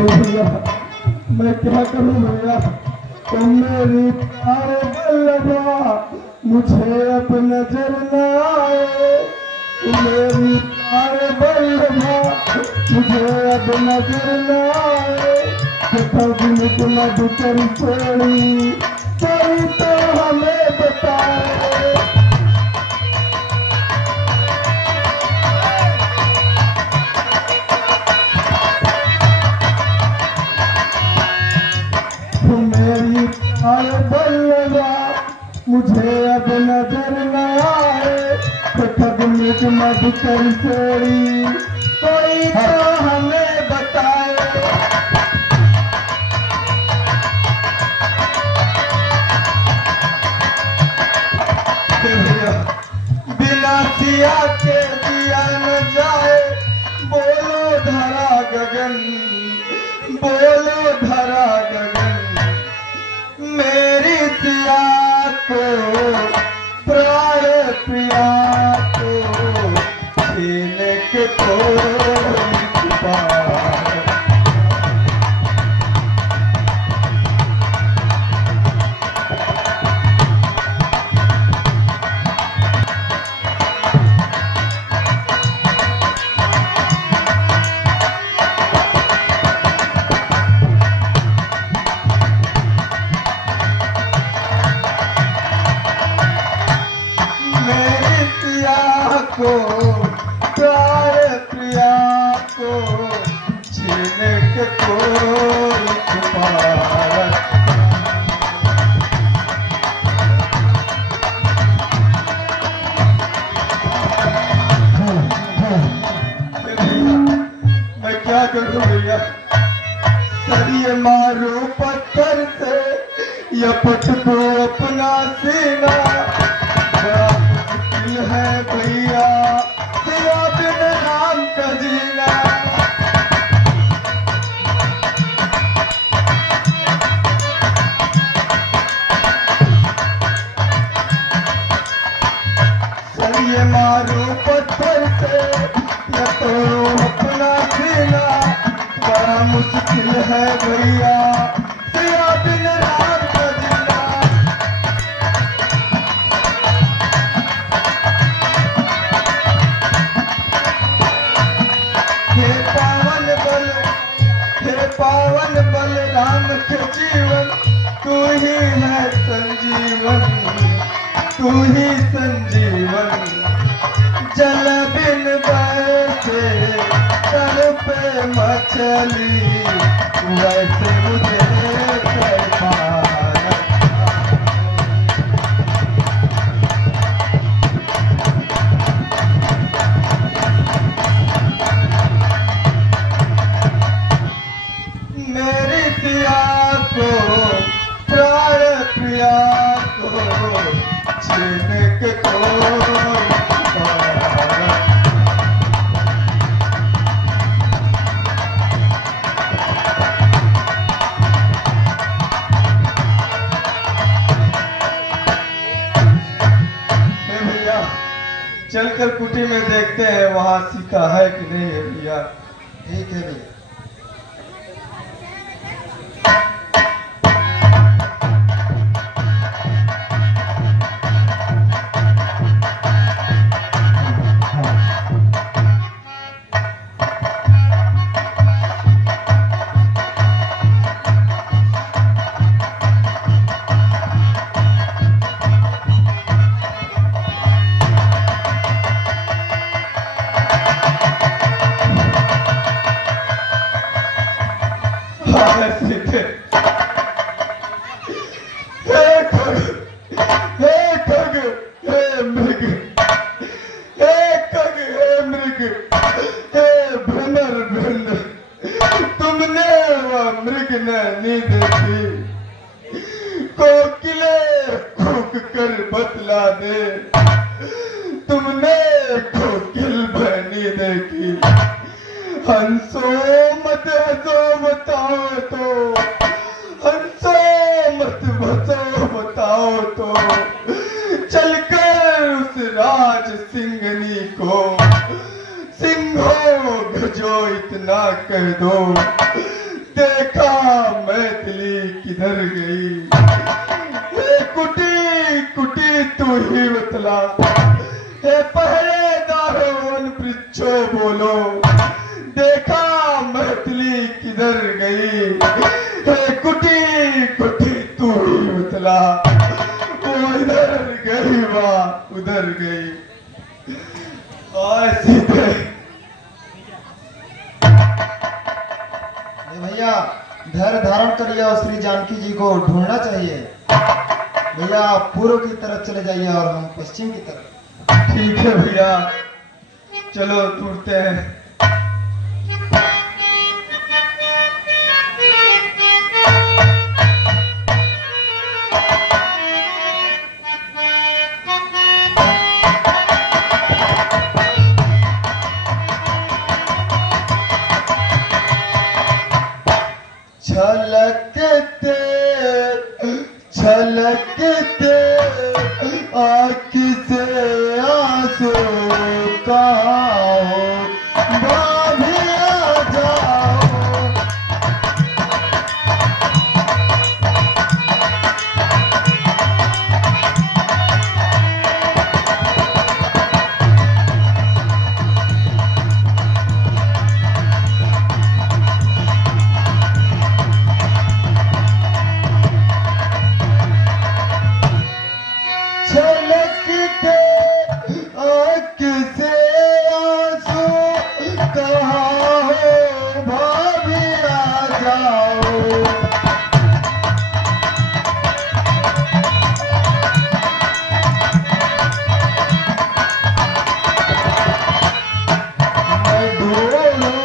भैया मैं क्या करूं भैया, तुम मेरी प्यार बल्लभा मुझे अब नजर न आए। तुम मेरी प्यार बल्लभा मुझे अब नजर न आए। दिन तुम कर छोड़ी कोई तो हमें बताए। मेरी प्यार बल्लभा मुझे अब नजर न आए। खगमित मध कर छोड़ी कोई तो हमें बताए। बिना सिया के दिया न जाए। बोलो धरा गगन, बोलो धरा गगन। मेरी सिया को प्राण प्रिया को छीने के कोई पार। को प्यार प्रिया को छीने के कोई पार। मैं क्या करूं भैया, सरिये मारो पत्थर से या पट को अपना सीना। है भैया तेरा बिन राम का जीना। सरिये मारो पत्थर से या तो अपना सीना। बड़ा मुश्किल है भैया तेरा बिन राम का जीना। पावन बल राम के जीवन तू ही है संजीवन, तू ही संजीवन। जल बिन बैठे तर पे मछली वैसे मुझे मेरी प्रिया को प्राण प्रिया को छीने के कोई पार। भैया चलकर कुटी में देखते हैं वहां सीता है कि नहीं है भैया। ठीक है भैया। तुमने वह मृग नहीं देखी, कोकिले कूक कर बतला दे। तुमने कोकिल बनी देखी, हंसो मत हंसो बताओ तो, हंसो मत हंसो बताओ तो, चलकर उस राज सिंगनी को सिंहो जो इतना कह दो, देखा मैथिली किधर गई, हे कुटी कुटी तू ही बतला, हे पहरेदारों वन वृक्षो बोलो, देखा मैथिली किधर गई, हे कुटी कुटी तू ही बतला, वो इधर गई वाह उधर गई। और सीधे भैया धैर्य धारण करिए और श्री जानकी जी को ढूंढना चाहिए। भैया आप पूर्व की तरफ चले जाइए और हम पश्चिम की तरफ। ठीक है भैया, चलो ढूंढते हैं। छलकते छलकते आँख से आंसू कहाँ हो, भाभी आ जाओ। छलकते आँख से आंसू कहाँ हो, भाभी आ जाओ। मैं ढूंढूं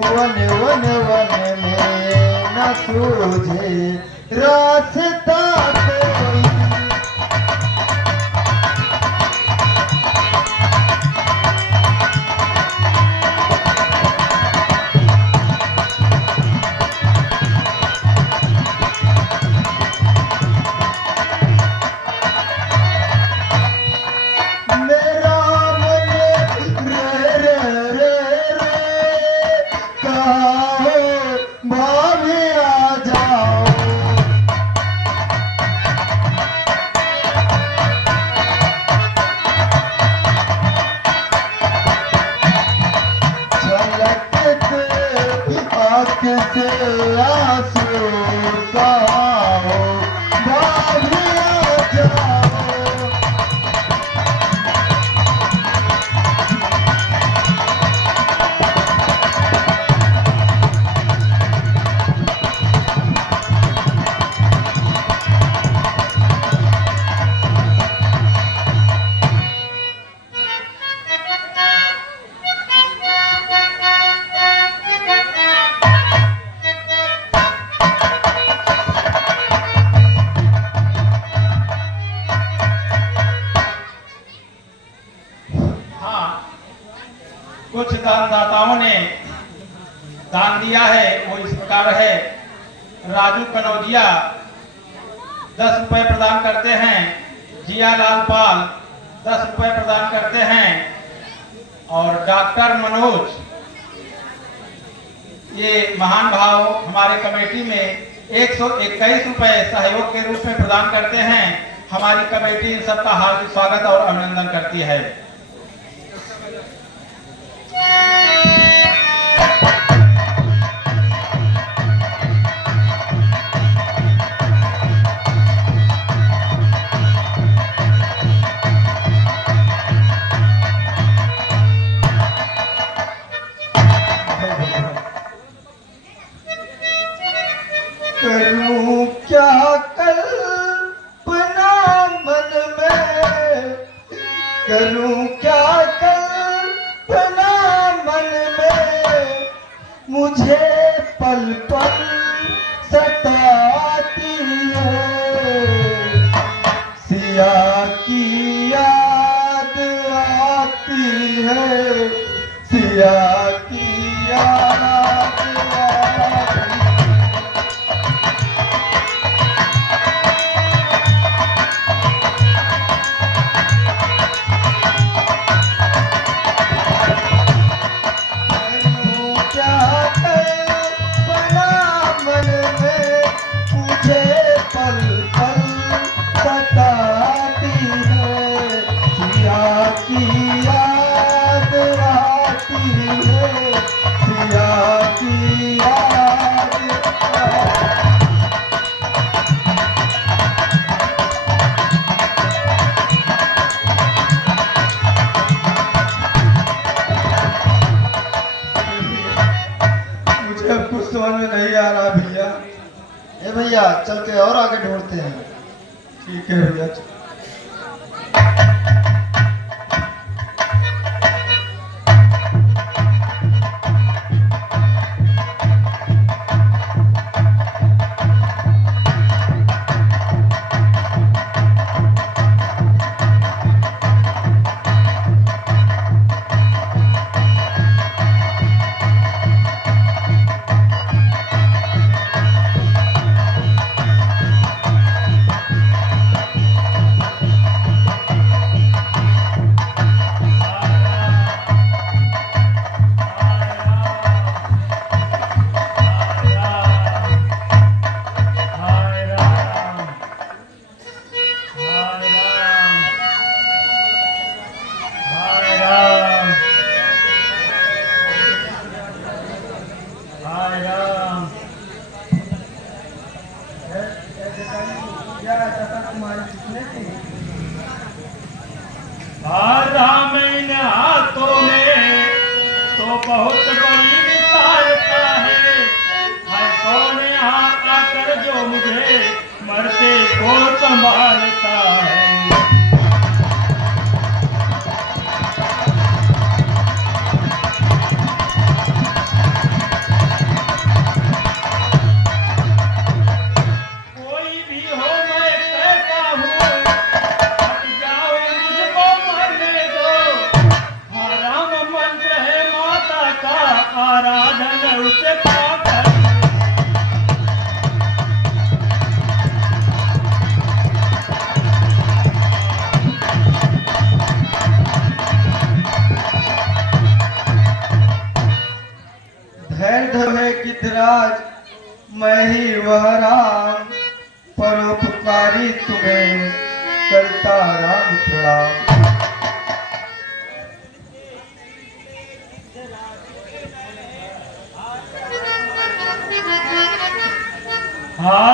वन वन वन में न सूझे रास्ता कोई, मेरा मन रे रे रे रे कहाँ हो, भाभी आ जाओ। छलकते आँख से आंसू कहाँ हो, भाभी आ जाओ। हाँ, कुछ दानदाताओं ने दान दिया है, वो इस प्रकार है। राजू कनौजिया 10 रुपए प्रदान करते हैं, जिया लाल पाल 10 रुपए प्रदान करते हैं, और डॉक्टर मनोज ये महान भाव हमारे कमेटी में 121 रुपए सहयोग के रूप में प्रदान करते हैं। हमारी कमेटी इन सबका हार्दिक स्वागत और अभिनंदन करती है। करूं क्या कल्पना मन में, करूं क्या कल्पना मन में, मुझे पल पल सताती है, सिया की याद आती है, सिया की याद आती है। करूं क्या कल्पना मुझे अब कुछ समझ में नहीं आ रहा भैया। ए भैया चल के और आगे ढूंढते हैं। ठीक है भैया। राम इन हाथों में तो बहुत बड़ी विशालता है कौन यहाँ आकर जो मुझे मरते को संभालता है। कोई भी हो मैं कहता हूँ हट जाओ मुझको मरने दो। राम मंत्र है माता का आराधन उसे पाकर। धैर्य धरे गिद्धराज मैं ही वह राम परोपकारी तुम्हें करता राम प्रणाम।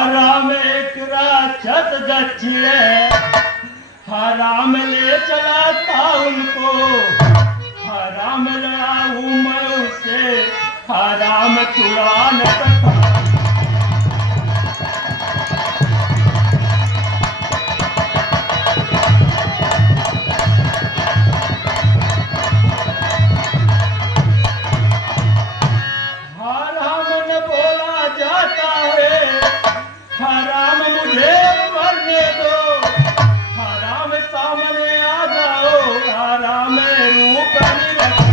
राम एक राक्षस दक्षिणे राम ले चलाता उनको। राम ले आऊं मैं उससे राम चुरा न सकता। राम ने बोला जाता है राम मुझे मरने दो। राम सामने आ जाओ राम रूप निरखो।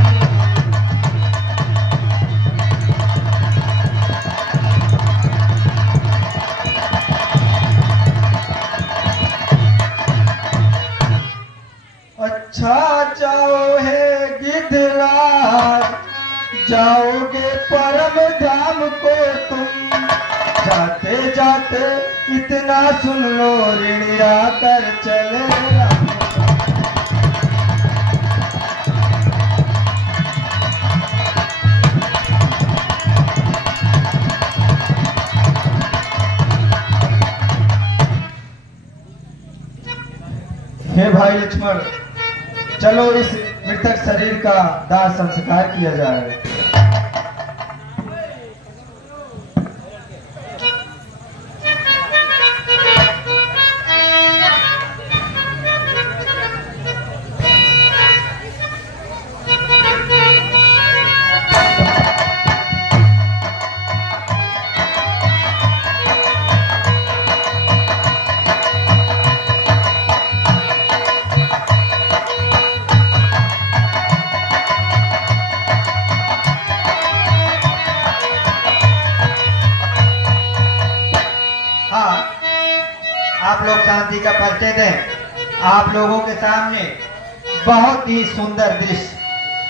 अच्छा जाओ है गिद्धराज जाओगे परम धाम को तुम। जाते जाते इतना सुन लो ऋणिया कर चले राम। हे भाई लक्ष्मण चलो इस मृतक शरीर का दाह संस्कार किया जाए। आप लोग शांति का परिचय दें। आप लोगों के सामने बहुत ही सुंदर दृश्य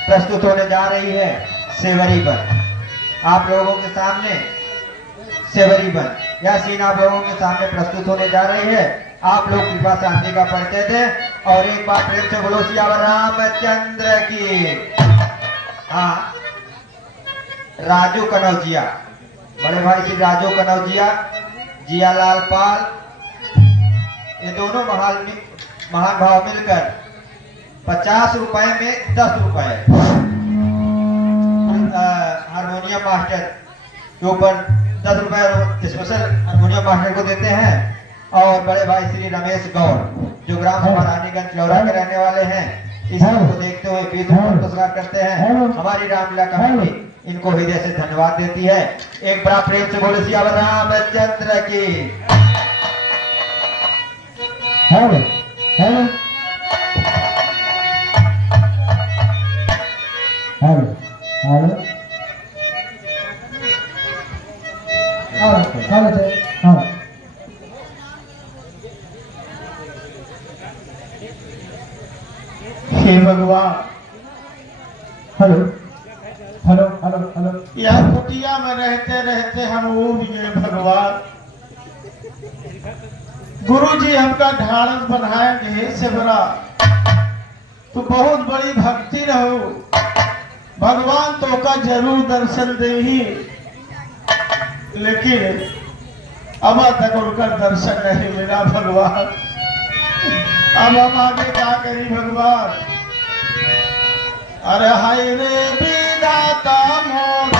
प्रस्तुत होने जा रही है सेवरी बन। आप लोगों के सामने सेवरी बन यह सीन आप लोगों के सामने प्रस्तुत होने जा रही है। आप लोग कृपा शांति का परिचय दें और एक बार प्रेम से बोलो सियावर रामचंद्र की। हाँ, राजू कनौजिया, बड़े भाई श्री राजू कनौजिया, जियालाल पाल, ये दोनों महान भाव मिलकर 50 रुपए में 10 रुपए हारमोनियम मास्टर के ऊपर 10 रुपए स्पेशल हारमोनियम मास्टर को देते हैं। और बड़े भाई श्री रमेश गौर जो ग्राम सभा रानीगंज लौरा के रहने वाले हैं, इसी को देखते हुए 20 रुपए पुरस्कार करते हैं। हमारी रामलीला कमेटी इनको हृदय से धन्यवाद देती है। एक बड़ा प्रेम से बोले सियावर रामचंद्र की। Hello hello hello hello hello हे भगवान, हेलो हेलो हेलो हेलो यह कुटिया में रहते रहते हम ऊब गए भगवान। गुरुजी हमका ढाढ़स बनाएंगे से बड़ा तो बहुत बड़ी भक्ति रहो भगवान, तो का जरूर दर्शन दे ही, लेकिन अब तक उनका दर्शन नहीं मिला भगवान। अब हम आगे क्या करी भगवान। अरे हाय रे विधाता मोर